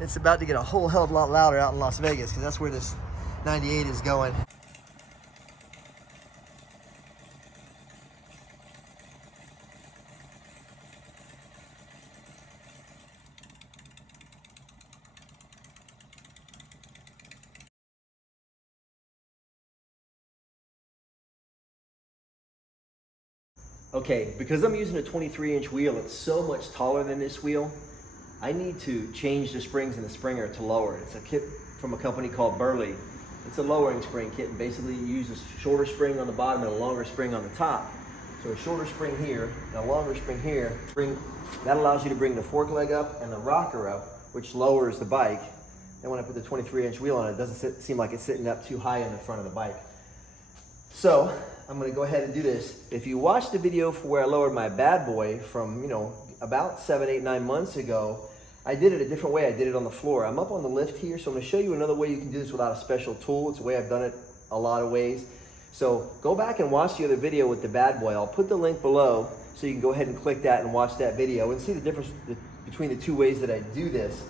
it's about to get a whole hell of a lot louder out in Las Vegas, because that's where this 98 is going. Okay, because I'm using a 23-inch wheel, it's so much taller than this wheel, I need to change the springs in the springer to lower. It's a kit from a company called Burley. It's a lowering spring kit, and basically you use a shorter spring on the bottom and a longer spring on the top. So a shorter spring here and a longer spring here, that allows you to bring the fork leg up and the rocker up, which lowers the bike. And when I put the 23-inch wheel on it, it doesn't seem like it's sitting up too high in the front of the bike. So I'm gonna go ahead and do this. If you watch the video for where I lowered my bad boy from, about 7, 8, 9 months ago, I did it a different way. I did it on the floor. I'm up on the lift here, so I'm gonna show you another way you can do this without a special tool. It's a way I've done it a lot of ways. So go back and watch the other video with the bad boy. I'll put the link below so you can go ahead and click that and watch that video and see the difference between the two ways that I do this.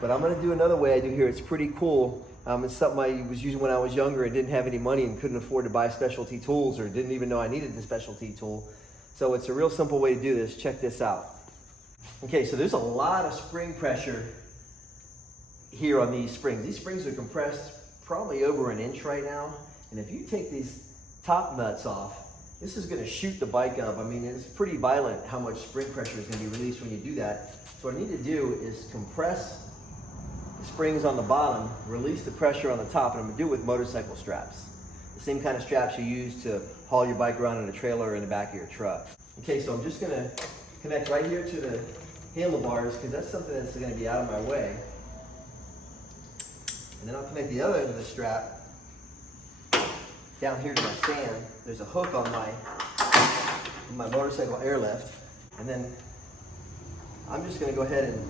But I'm gonna do another way I do here. It's pretty cool. It's something I was using when I was younger and didn't have any money and couldn't afford to buy specialty tools, or didn't even know I needed the specialty tool. So it's a real simple way to do this. Check this out. Okay, so there's a lot of spring pressure here on these springs. These springs are compressed probably over 1 inch right now. And if you take these top nuts off, this is gonna shoot the bike up. I mean, it's pretty violent how much spring pressure is gonna be released when you do that. So what I need to do is compress the springs on the bottom, release the pressure on the top, and I'm gonna do it with motorcycle straps. The same kind of straps you use to haul your bike around in a trailer or in the back of your truck. Okay, so I'm just gonna connect right here to the handlebars, because that's something that's gonna be out of my way. And then I'll connect the other end of the strap down here to my stand. There's a hook on my motorcycle airlift. And then I'm just gonna go ahead and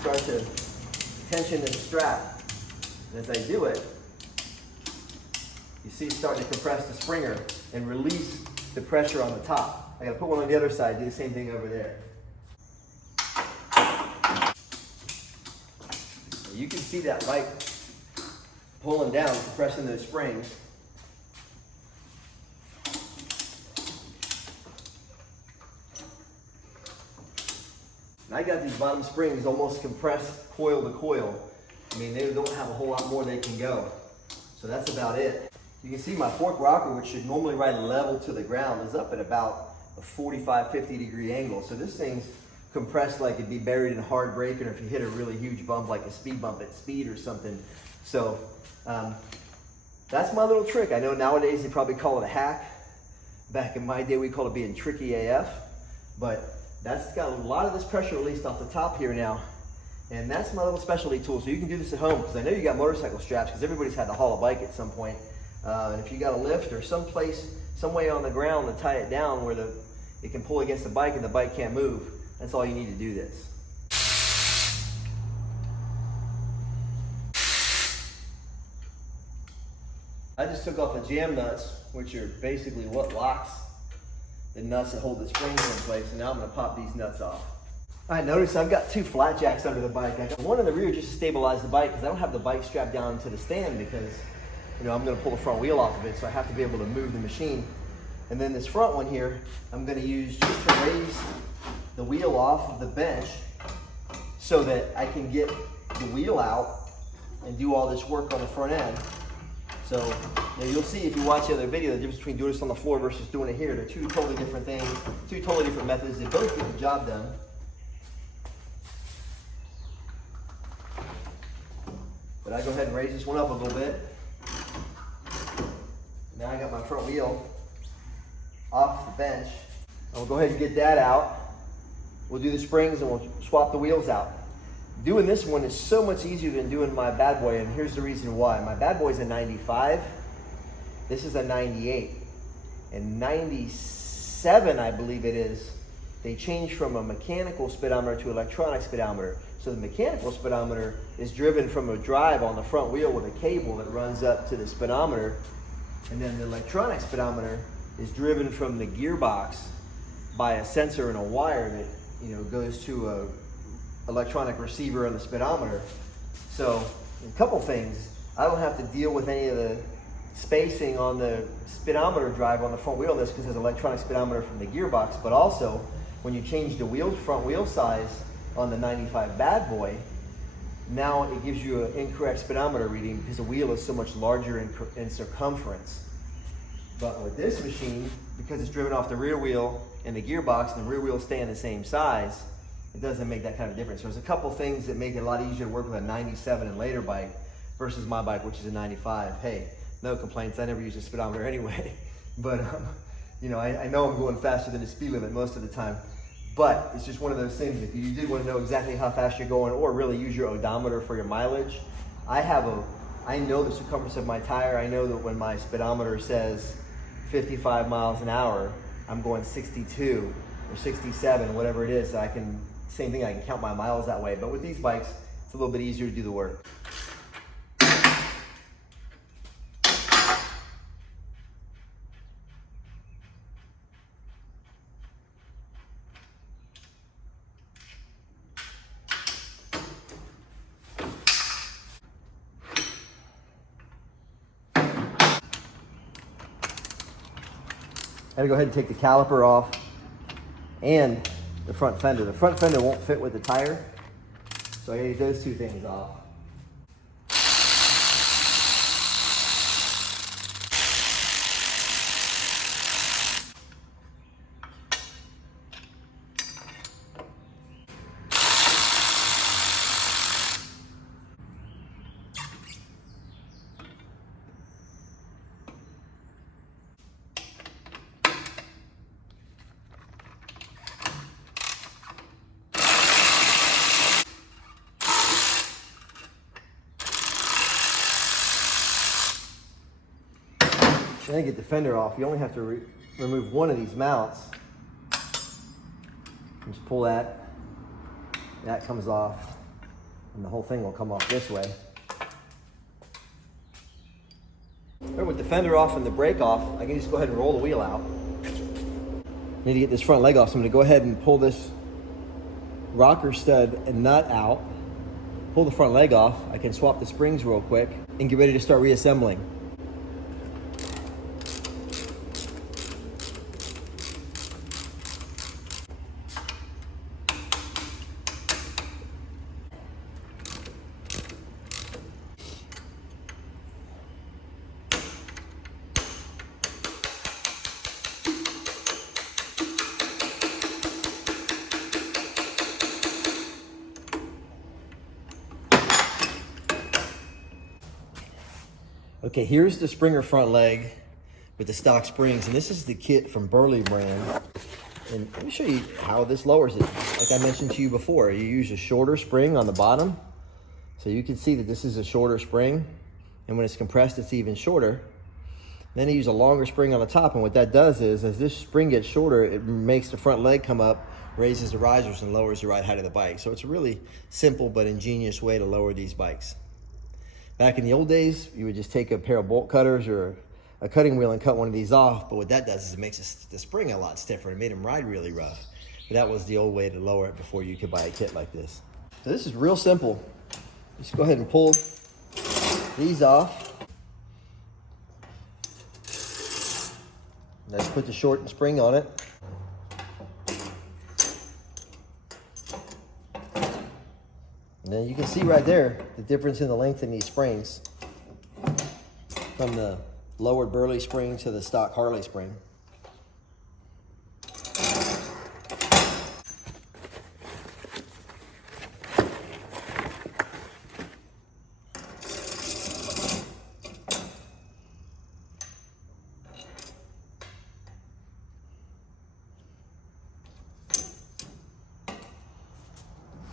start to tension this strap. And as I do it, you see it's starting to compress the springer and release the pressure on the top. I gotta put one on the other side, do the same thing over there. You can see that bike pulling down, compressing those springs. And I got these bottom springs almost compressed coil to coil. I mean, they don't have a whole lot more they can go. So that's about it. You can see my fork rocker, which should normally ride level to the ground, is up at about a 45, 50 degree angle. So this thing's compressed like it'd be buried in hard brake, or if you hit a really huge bump, like a speed bump at speed or something. So that's my little trick. I know nowadays they probably call it a hack. Back in my day, we called it being tricky AF, but that's got a lot of this pressure released off the top here now. And that's my little specialty tool. So you can do this at home, because I know you got motorcycle straps, because everybody's had to haul a bike at some point. And if you got a lift or some way on the ground to tie it down where it can pull against the bike and the bike can't move, that's all you need to do this. I just took off the jam nuts, which are basically what locks the nuts that hold the springs in place, and now I'm gonna pop these nuts off. All right, notice I've got 2 flat jacks under the bike. I got one in the rear just to stabilize the bike, because I don't have the bike strapped down to the stand, because I'm gonna pull the front wheel off of it, so I have to be able to move the machine. And then this front one here, I'm gonna use just to raise the wheel off of the bench so that I can get the wheel out and do all this work on the front end. So you'll see if you watch the other video, the difference between doing this on the floor versus doing it here. They're 2 totally different things, 2 totally different methods. They both get the job done. But I go ahead and raise this one up a little bit. Now I got my front wheel off the bench. I'll go ahead and get that out. We'll do the springs and we'll swap the wheels out. Doing this one is so much easier than doing my bad boy, and here's the reason why. My bad boy is a 95. This is a 98. And 97, I believe it is, they changed from a mechanical speedometer to electronic speedometer. So the mechanical speedometer is driven from a drive on the front wheel with a cable that runs up to the speedometer. And then the electronic speedometer is driven from the gearbox by a sensor and a wire that goes to a electronic receiver on the speedometer. So a couple things. I don't have to deal with any of the spacing on the speedometer drive on the front wheel of this because there's electronic speedometer from the gearbox, but also when you change the front wheel size on the 95 Bad Boy, now it gives you an incorrect speedometer reading because the wheel is so much larger in circumference. But with this machine, because it's driven off the rear wheel and the gearbox and the rear wheel staying the same size, it doesn't make that kind of difference. So there's a couple things that make it a lot easier to work with a 97 and later bike versus my bike, which is a 95. Hey, no complaints. I never use a speedometer anyway. But, you know, I know I'm going faster than the speed limit most of the time. But it's just one of those things. If you did want to know exactly how fast you're going or really use your odometer for your mileage, I know the circumference of my tire. I know that when my speedometer says 55 miles an hour, I'm going 62 or 67, whatever it is. Same thing, I can count my miles that way. But with these bikes, it's a little bit easier to do the work. I gotta go ahead and take the caliper off and the front fender. The front fender won't fit with the tire, so I gotta get those two things off. Then get the fender off. You only have to remove one of these mounts. Just pull that. That comes off, and the whole thing will come off this way. Right, with the fender off and the brake off, I can just go ahead and roll the wheel out. I need to get this front leg off, so I'm going to go ahead and pull this rocker stud and nut out. Pull the front leg off. I can swap the springs real quick and get ready to start reassembling. Okay, here's the Springer front leg with the stock springs, and this is the kit from Burley brand. And let me show you how this lowers it. Like I mentioned to you before, you use a shorter spring on the bottom. So you can see that this is a shorter spring, and when it's compressed, it's even shorter. Then you use a longer spring on the top, and what that does is, as this spring gets shorter, it makes the front leg come up, raises the risers, and lowers the ride height of the bike. So it's a really simple but ingenious way to lower these bikes. Back in the old days, you would just take a pair of bolt cutters or a cutting wheel and cut one of these off, but what that does is it makes the spring a lot stiffer. It made them ride really rough. But that was the old way to lower it before you could buy a kit like this. So this is real simple. Just go ahead and pull these off. Let's put the shortened spring on it. And then you can see right there the difference in the length in these springs from the lowered Burley spring to the stock Harley spring.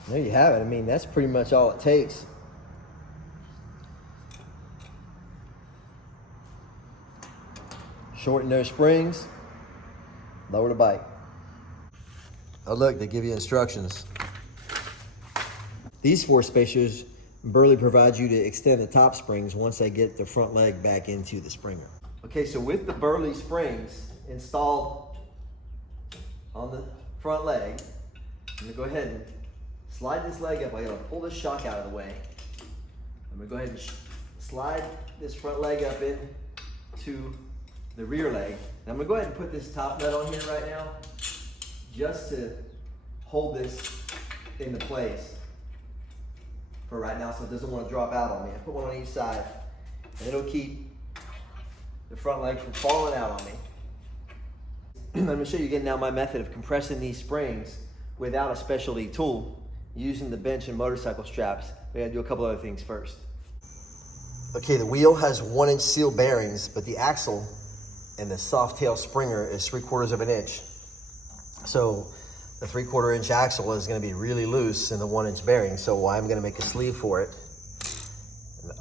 There you have it. I mean, that's pretty much all it takes. Shorten those springs, lower the bike. Oh look, they give you instructions. These 4 spacers, Burley provides you to extend the top springs once I get the front leg back into the Springer. Okay, so with the Burley springs installed on the front leg, I'm gonna go ahead and slide this leg up. I gotta pull this shock out of the way. I'm gonna go ahead and slide this front leg up in to the rear leg. And I'm gonna go ahead and put this top nut on here right now, just to hold this into place for right now, so it doesn't want to drop out on me. I put one on each side, and it'll keep the front leg from falling out on me. I'm gonna show you again now my method of compressing these springs without a specialty tool, using the bench and motorcycle straps. We gotta do a couple other things first. Okay, the wheel has 1-inch seal bearings, but the axle and the Softail springer is 3/4 of an inch. So the 3/4 inch axle is gonna be really loose in the 1-inch bearing, so I'm gonna make a sleeve for it.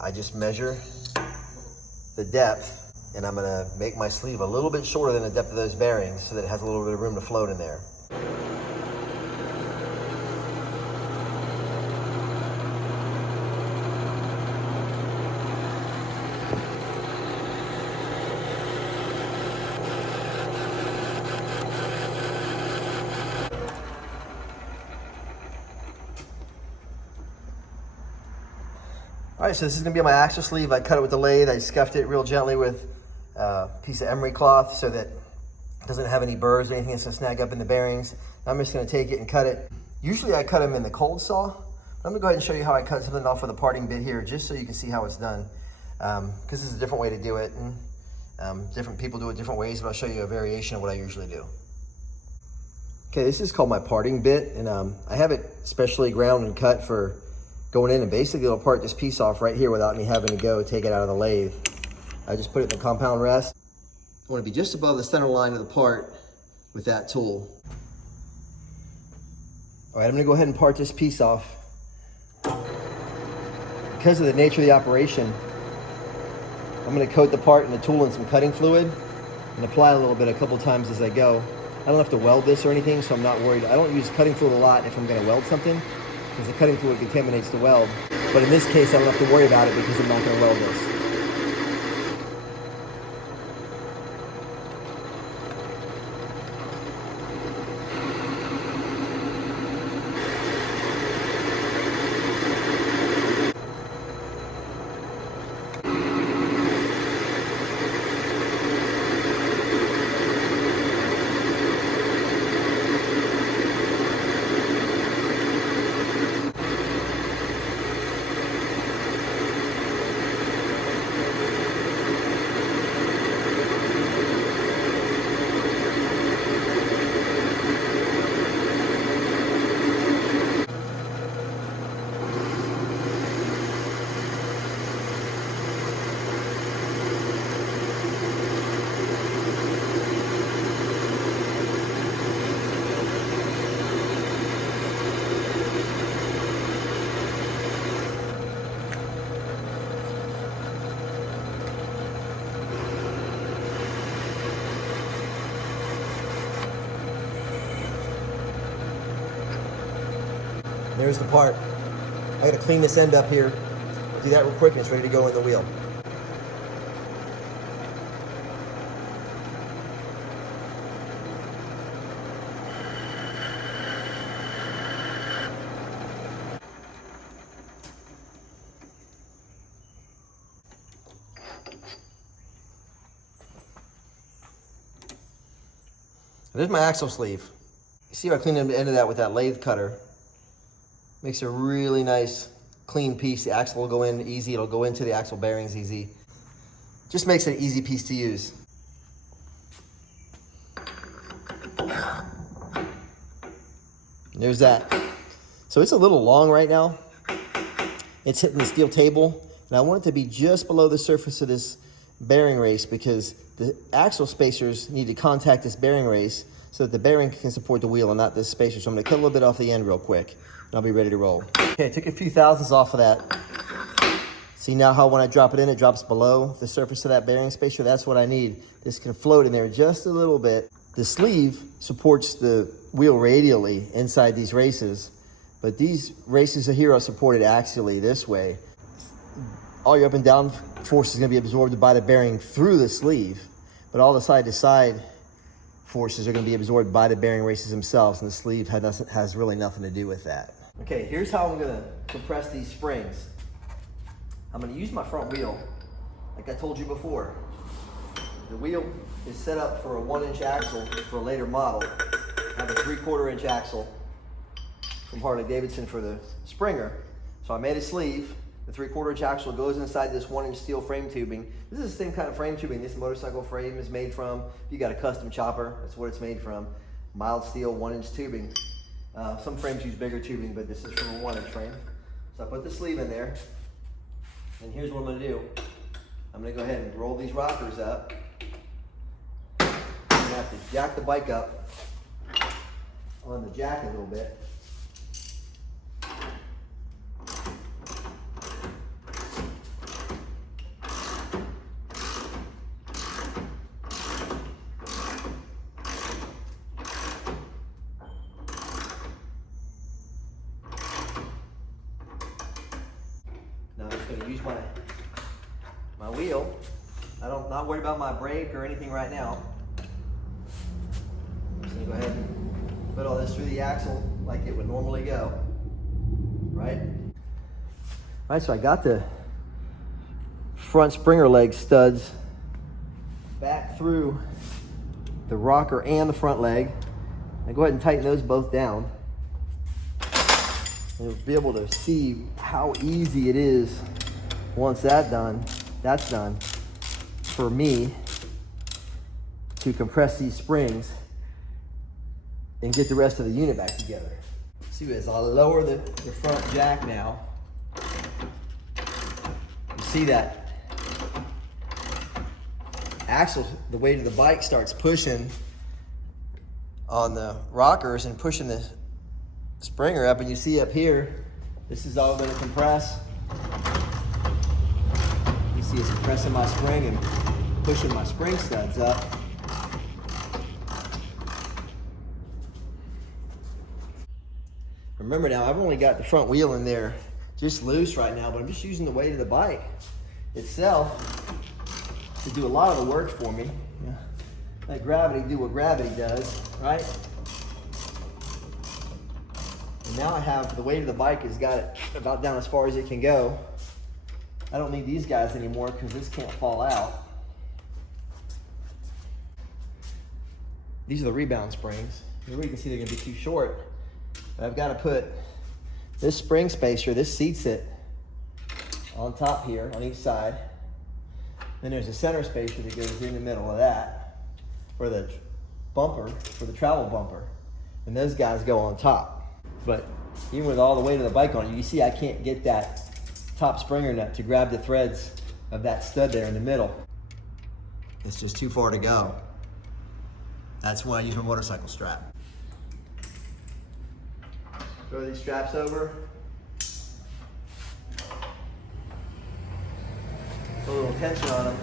I just measure the depth, and I'm gonna make my sleeve a little bit shorter than the depth of those bearings so that it has a little bit of room to float in there. All right, so this is gonna be my axle sleeve. I cut it with the lathe. I scuffed it real gently with a piece of emery cloth so that it doesn't have any burrs or anything that's gonna snag up in the bearings. I'm just gonna take it and cut it. Usually I cut them in the cold saw. I'm gonna go ahead and show you how I cut something off with a parting bit here, just so you can see how it's done. Because this is a different way to do it, and different people do it different ways, but I'll show you a variation of what I usually do. Okay, this is called my parting bit, and I have it specially ground and cut for going in, and basically it'll part this piece off right here without me having to go take it out of the lathe. I just put it in the compound rest. I want to be just above the center line of the part with that tool. All right, I'm gonna go ahead and part this piece off. Because of the nature of the operation, I'm gonna coat the part and the tool in some cutting fluid and apply a little bit a couple times as I go. I don't have to weld this or anything, so I'm not worried. I don't use cutting fluid a lot if I'm gonna weld something, because the cutting fluid contaminates the weld. But in this case, I don't have to worry about it because I'm not gonna weld this. There's the part. I gotta clean this end up here. Do that real quick and it's ready to go in the wheel. There's my axle sleeve. You see how I cleaned the end of that with that lathe cutter. Makes a really nice, clean piece. The axle will go in easy. It'll go into the axle bearings easy. Just makes it an easy piece to use. There's that. So it's a little long right now. It's hitting the steel table, and I want it to be just below the surface of this bearing race because the axle spacers need to contact this bearing race so that the bearing can support the wheel and not this spacer. So I'm gonna cut a little bit off the end real quick, and I'll be ready to roll. Okay, I took a few thousandths off of that. See now how when I drop it in, it drops below the surface of that bearing spacer? That's what I need. This can float in there just a little bit. The sleeve supports the wheel radially inside these races, but these races here are supported axially this way. All your up and down force is gonna be absorbed by the bearing through the sleeve, but all the side to side forces are gonna be absorbed by the bearing races themselves, and the sleeve has really nothing to do with that. Okay, here's how I'm gonna compress these springs. I'm gonna use my front wheel, like I told you before. The wheel is set up for a 1-inch axle for a later model. I have a 3/4 inch axle from Harley Davidson for the Springer. So I made a sleeve. The 3/4 inch axle goes inside this 1-inch steel frame tubing. This is the same kind of frame tubing this motorcycle frame is made from. If you got a custom chopper, that's what it's made from. Mild steel 1-inch tubing. Some frames use bigger tubing, but this is from a 1-inch frame. So I put the sleeve in there. And here's what I'm gonna do. I'm gonna go ahead and roll these rockers up. I'm gonna have to jack the bike up on the jack a little bit. Now I'm just going to use my wheel. Not worried about my brake or anything right now. I'm just going to go ahead and put all this through the axle like it would normally go. Right? Alright, so I got the front Springer leg studs back through the rocker and the front leg. I go ahead and tighten those both down. And you'll be able to see how easy it is once that's done for me to compress these springs and get the rest of the unit back together. See, as I lower the front jack now, you see that axle, the weight of the bike starts pushing on the rockers and pushing the Springer up, and you see up here, this is all going to compress. You see it's compressing my spring and pushing my spring studs up. Remember now, I've only got the front wheel in there just loose right now, but I'm just using the weight of the bike itself to do a lot of the work for me. Let gravity do what gravity does, right? And now I have the weight of the bike has got it about down as far as it can go. I don't need these guys anymore because this can't fall out. These are the Rebound Springs. Here you can see they're gonna be too short. But I've got to put this spring spacer, this seats it on top here on each side. Then there's a center spacer that goes in the middle of that for the bumper, for the travel bumper. And those guys go on top. But even with all the weight of the bike on it, you see I can't get that top Springer nut to grab the threads of that stud there in the middle. It's just too far to go. That's why I use my motorcycle strap. Throw these straps over. Put a little tension on them.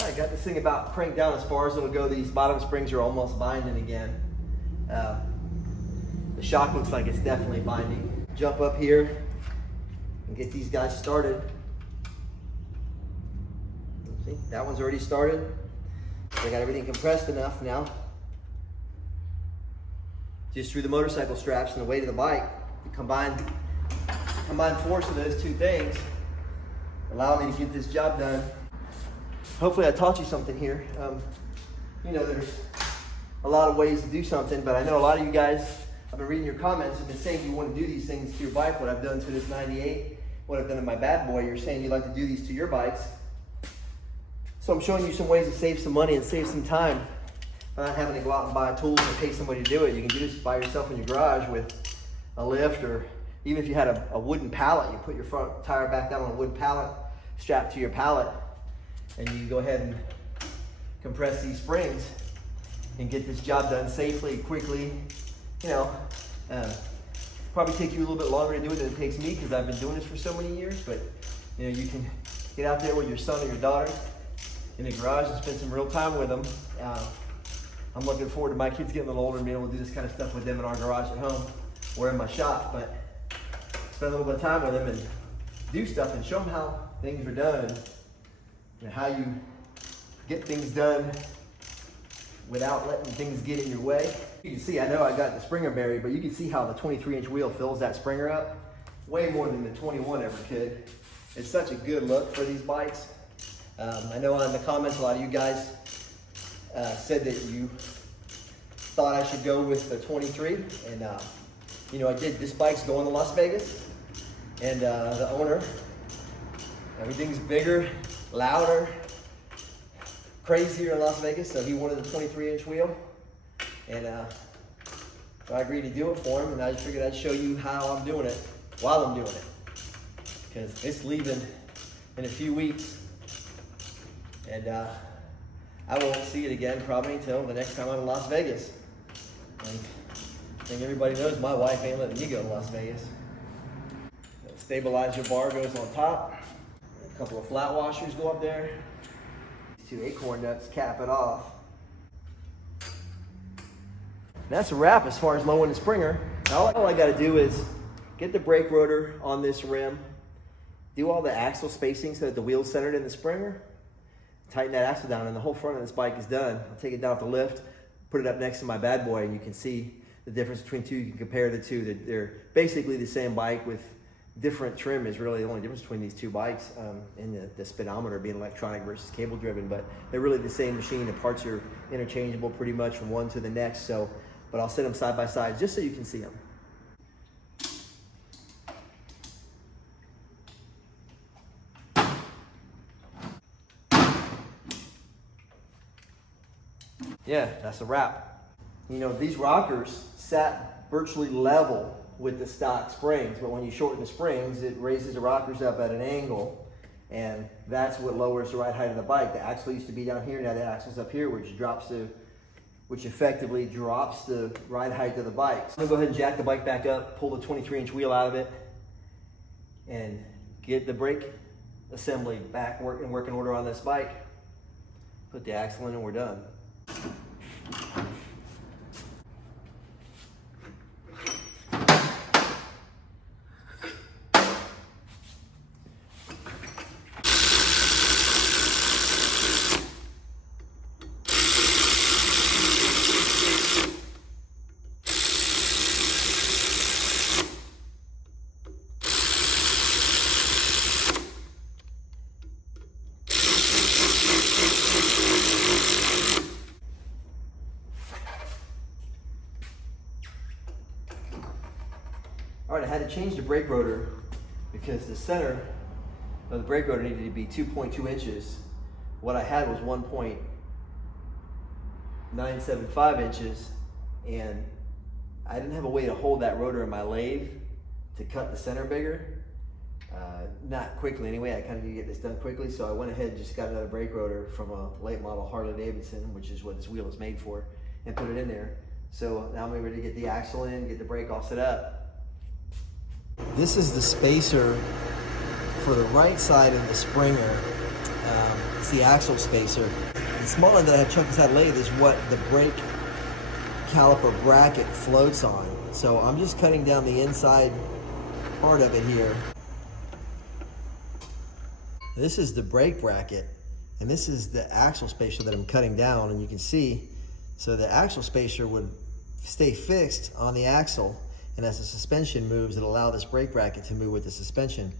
I got this thing about cranked down as far as it'll go. These bottom springs are almost binding again. The shock looks like it's definitely binding. Jump up here and get these guys started. See, that one's already started. I got everything compressed enough now. Just through the motorcycle straps and the weight of the bike, the combined force of those two things allow me to get this job done. Hopefully I taught you something here. You know, there's a lot of ways to do something, but I know a lot of you guys, I've been reading your comments, have been saying you want to do these things to your bike, what I've done to this 98, what I've done to my bad boy. You're saying you'd like to do these to your bikes. So I'm showing you some ways to save some money and save some time by not having to go out and buy tools or pay somebody to do it. You can do this by yourself in your garage with a lift, or even if you had a wooden pallet, you put your front tire back down on a wooden pallet strapped to your pallet, and you go ahead and compress these springs and get this job done safely, quickly. You know, probably take you a little bit longer to do it than it takes me because I've been doing this for so many years, but you know, you can get out there with your son or your daughter in the garage and spend some real time with them. I'm looking forward to my kids getting a little older and being able to do this kind of stuff with them in our garage at home or in my shop, but spend a little bit of time with them and do stuff and show them how things are done and how you get things done without letting things get in your way. You can see, I know I got the Springer buried, but you can see how the 23-inch wheel fills that Springer up way more than the 21 ever could. It's such a good look for these bikes. I know in the comments a lot of you guys said that you thought I should go with the 23, and you know, I did. This bike's going to Las Vegas, and the owner, everything's bigger, louder, crazier in Las Vegas, so he wanted the 23-inch wheel, and so I agreed to do it for him, and I just figured I'd show you how I'm doing it while I'm doing it, because it's leaving in a few weeks, and I won't see it again probably until the next time I'm in Las Vegas. And I think everybody knows my wife ain't letting me go to Las Vegas. The stabilizer bar goes on top. A couple of flat washers go up there. 2 acorn nuts cap it off. That's a wrap as far as lowering the Springer. Now all I got to do is get the brake rotor on this rim, do all the axle spacing so that the wheel's centered in the Springer, tighten that axle down, and the whole front of this bike is done. I'll take it down off the lift, put it up next to my bad boy, and you can see the difference between two. You can compare the two. They're basically the same bike with different trim is really the only difference between these two bikes, and the speedometer being electronic versus cable driven, but they're really the same machine. The parts are interchangeable pretty much from one to the next. So, but I'll set them side by side just so you can see them. Yeah, that's a wrap. You know, these rockers sat virtually level with the stock springs, but when you shorten the springs, it raises the rockers up at an angle, and that's what lowers the ride height of the bike. The axle used to be down here, now the axle's up here, which effectively drops the ride height of the bike. So I'm gonna go ahead and jack the bike back up, pull the 23-inch wheel out of it, and get the brake assembly back in working order on this bike. Put the axle in and we're done. All right, I had to change the brake rotor because the center of the brake rotor needed to be 2.2 inches. What I had was 1.975 inches, and I didn't have a way to hold that rotor in my lathe to cut the center bigger. Not quickly anyway, I kind of need to get this done quickly, so I went ahead and just got another brake rotor from a late model Harley Davidson, which is what this wheel is made for, and put it in there. So now I'm ready to get the axle in, get the brake all set up. This is the spacer for the right side of the Springer. It's the axle spacer. The small end that I have chucked inside lathe is what the brake caliper bracket floats on. So I'm just cutting down the inside part of it here. This is the brake bracket, and this is the axle spacer that I'm cutting down, and you can see, so the axle spacer would stay fixed on the axle, and as the suspension moves, it'll allow this brake bracket to move with the suspension.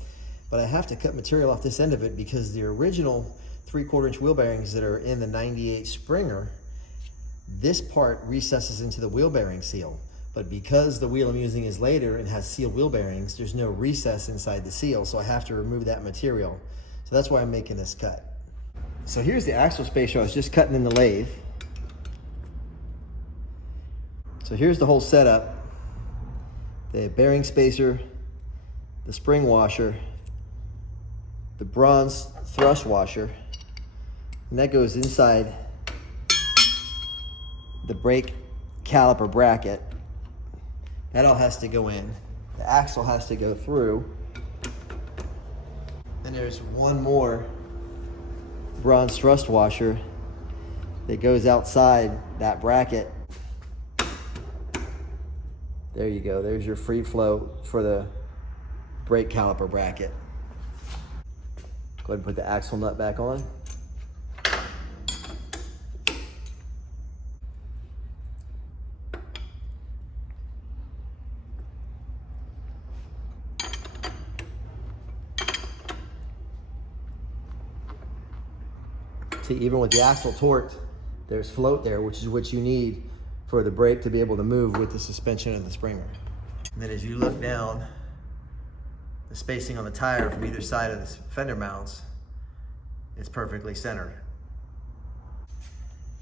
But I have to cut material off this end of it because the original 3/4 inch wheel bearings that are in the 98 Springer, this part recesses into the wheel bearing seal. But because the wheel I'm using is later and has sealed wheel bearings, there's no recess inside the seal, so I have to remove that material. So that's why I'm making this cut. So here's the axle spacer I was just cutting in the lathe. So here's the whole setup. The bearing spacer, the spring washer, the bronze thrust washer, and that goes inside the brake caliper bracket. That all has to go in. The axle has to go through. And there's one more bronze thrust washer that goes outside that bracket. There you go, there's your free flow for the brake caliper bracket. Go ahead and put the axle nut back on. See, even with the axle torqued, there's float there, which is what you need for the brake to be able to move with the suspension of the Springer. And then as you look down, the spacing on the tire from either side of the fender mounts is perfectly centered.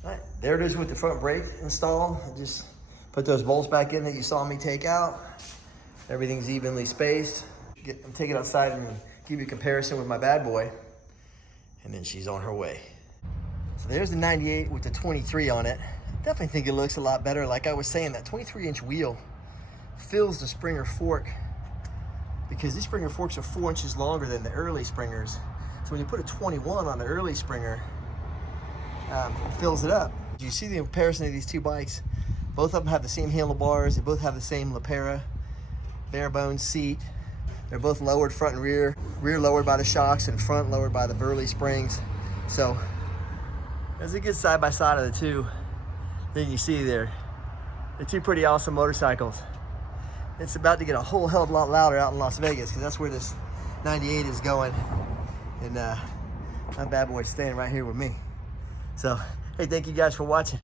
All right, there it is with the front brake installed. I just put those bolts back in that you saw me take out. Everything's evenly spaced. I'm taking it outside and give you a comparison with my bad boy. And then she's on her way. So there's the 98 with the 23 on it. Definitely think it looks a lot better. Like I was saying, that 23-inch wheel fills the Springer fork, because these Springer forks are 4 inches longer than the early Springers. So when you put a 21 on the early Springer, it fills it up. You see the comparison of these two bikes. Both of them have the same handlebars. They both have the same Lapera bare bones seat. They're both lowered front and rear. Rear lowered by the shocks and front lowered by the Burley springs. So there's a good side by side of the two. Then you see there, they're two pretty awesome motorcycles. It's about to get a whole hell of a lot louder out in Las Vegas, because that's where this 98 is going. And my bad boy's staying right here with me. So, hey, thank you guys for watching.